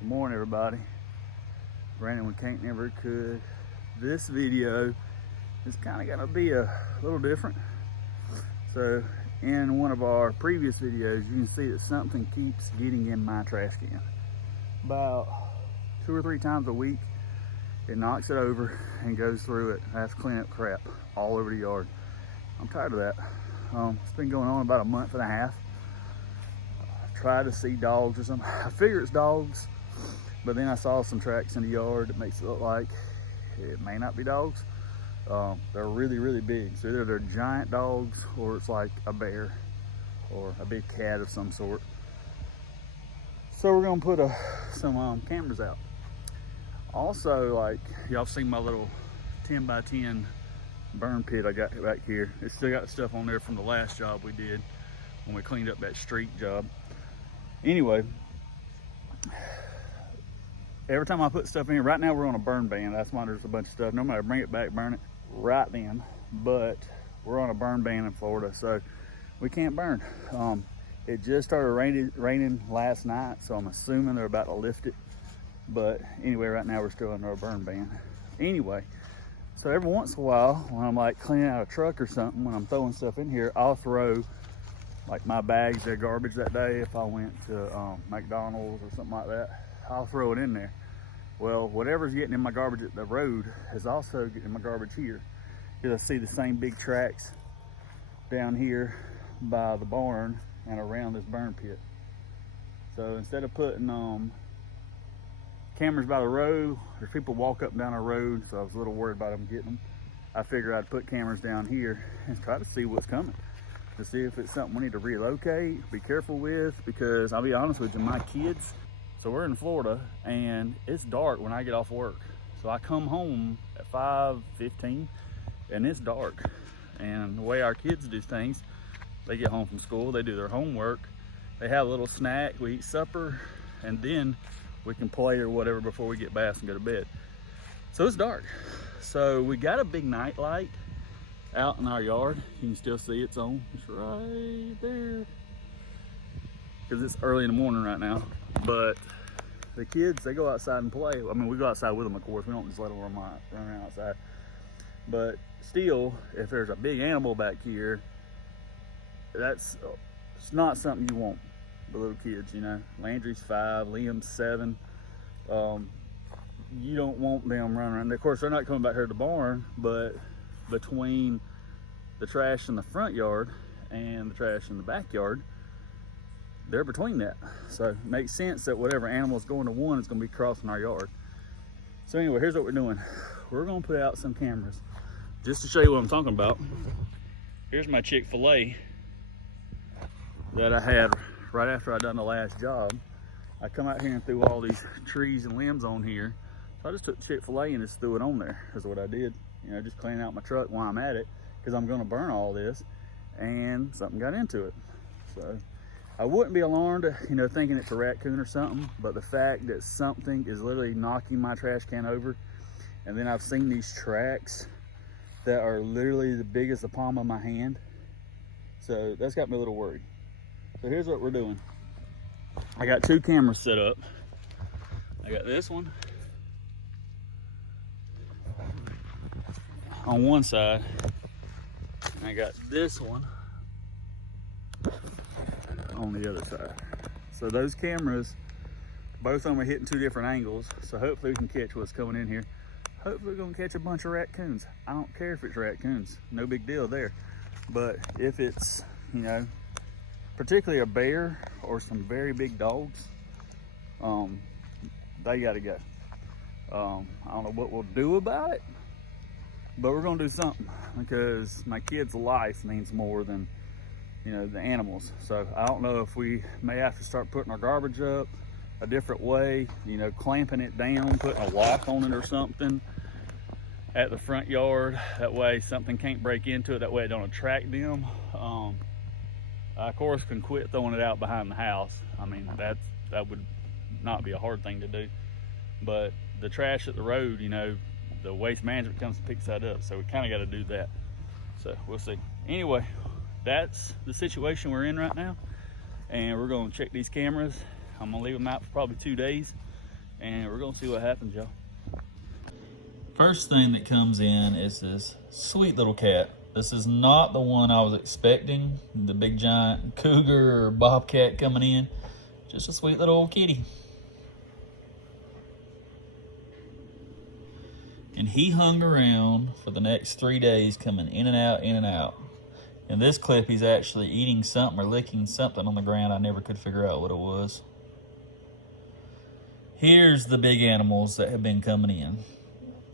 Good morning, everybody. Brandon with Can't Never Could. This video is kind of gonna be a little different. So in one of our previous videos, you can see that something keeps getting in my trash can. About 2 or 3 times a week, it knocks it over and goes through it. I have to clean up crap all over the yard. I'm tired of that. It's been going on about a month and a half. Try to see dogs or something. I figure it's dogs, but then I saw some tracks in the yard that makes it look like it may not be dogs. They're really, really big. So either they're giant dogs or it's like a bear or a big cat of some sort. So we're gonna put some cameras out. Also, like, y'all seen my little 10 by 10 burn pit I got back here. It's still got stuff on there from the last job we did when we cleaned up that street job. Anyway, every time I put stuff in here, right now we're on a burn ban. That's why there's a bunch of stuff. No matter, bring it back, burn it right then. But we're on a burn ban in Florida, so we can't burn. It just started raining last night, so I'm assuming they're about to lift it. But anyway, right now we're still under a burn ban. Anyway, so every once in a while, when I'm like cleaning out a truck or something, when I'm throwing stuff in here, I'll throw like my bags of garbage that day. If I went to McDonald's or something like that, I'll throw it in there. Well, whatever's getting in my garbage at the road is also getting in my garbage here. Because I see the same big tracks down here by the barn and around this burn pit. So instead of putting cameras by the road, there's people walk up and down our road, so I was a little worried about them getting them. I figured I'd put cameras down here and try to see what's coming, to see if it's something we need to relocate, be careful with, because I'll be honest with you, my kids, so we're in Florida and it's dark when I get off work. So I come home at 5:15 and it's dark. And the way our kids do things, they get home from school, they do their homework, they have a little snack, we eat supper, and then we can play or whatever before we get bath and go to bed. So it's dark. So we got a big night light out in our yard. You can still see it's on. It's right there. Because it's early in the morning right now. But the kids, they go outside and play. I mean, we go outside with them, of course. We don't just let them run around outside. But still, if there's a big animal back here, it's not something you want. The little kids, you know. Landry's 5, Liam's 7. You don't want them running around. Of course, they're not coming back here to the barn, but between the trash in the front yard and the trash in the backyard, they're between that. So it makes sense that whatever animal is going to one is going to be crossing our yard. So anyway, here's what we're doing. We're going to put out some cameras just to show you what I'm talking about. Here's my Chick-fil-A that I had right after I done the last job. I come out here and threw all these trees and limbs on here. So I just took Chick-fil-A and just threw it on there, is what I did. You know, just cleaning out my truck while I'm at it, because I'm gonna burn all this, and something got into it. So I wouldn't be alarmed, you know, thinking it's a raccoon or something, but the fact that something is literally knocking my trash can over, and then I've seen these tracks that are literally the big as the palm of my hand. So that's got me a little worried. So here's what we're doing. I got 2 cameras set up. I got this one on one side, and I got this one on the other side. So those cameras, both of them are hitting 2 different angles, so hopefully we can catch what's coming in here. Hopefully we're gonna catch a bunch of raccoons. I don't care if it's raccoons, no big deal there. But if it's, you know, particularly a bear or some very big dogs, they gotta go. I don't know what we'll do about it, but we're gonna do something, because my kid's life means more than, you know, the animals. So I don't know if we may have to start putting our garbage up a different way, you know, clamping it down, putting a lock on it or something at the front yard. That way something can't break into it. That way it don't attract them. I, of course, can quit throwing it out behind the house. I mean, that would not be a hard thing to do. But the trash at the road, you know, the waste management comes and picks that up. So we kind of got to do that. So we'll see. Anyway, that's the situation we're in right now. And we're going to check these cameras. I'm going to leave them out for probably 2 days. and we're gonna see what happens, y'all. First thing that comes in is this sweet little cat. This is not the one I was expecting, the big giant cougar or bobcat coming in. Just a sweet little old kitty. And he hung around for the next 3 days, coming in and out, in and out. In this clip, he's actually eating something or licking something on the ground. I never could figure out what it was. Here's the big animals that have been coming in.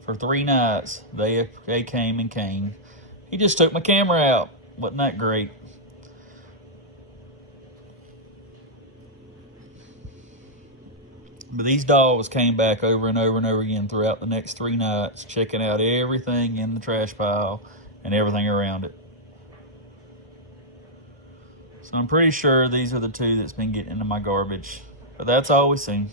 For 3 nights, they came and came. He just took my camera out. Wasn't that great? But these dogs came back over and over and over again throughout the next 3 nights, checking out everything in the trash pile and everything around it. So I'm pretty sure these are the 2 that's been getting into my garbage. But that's all we seen.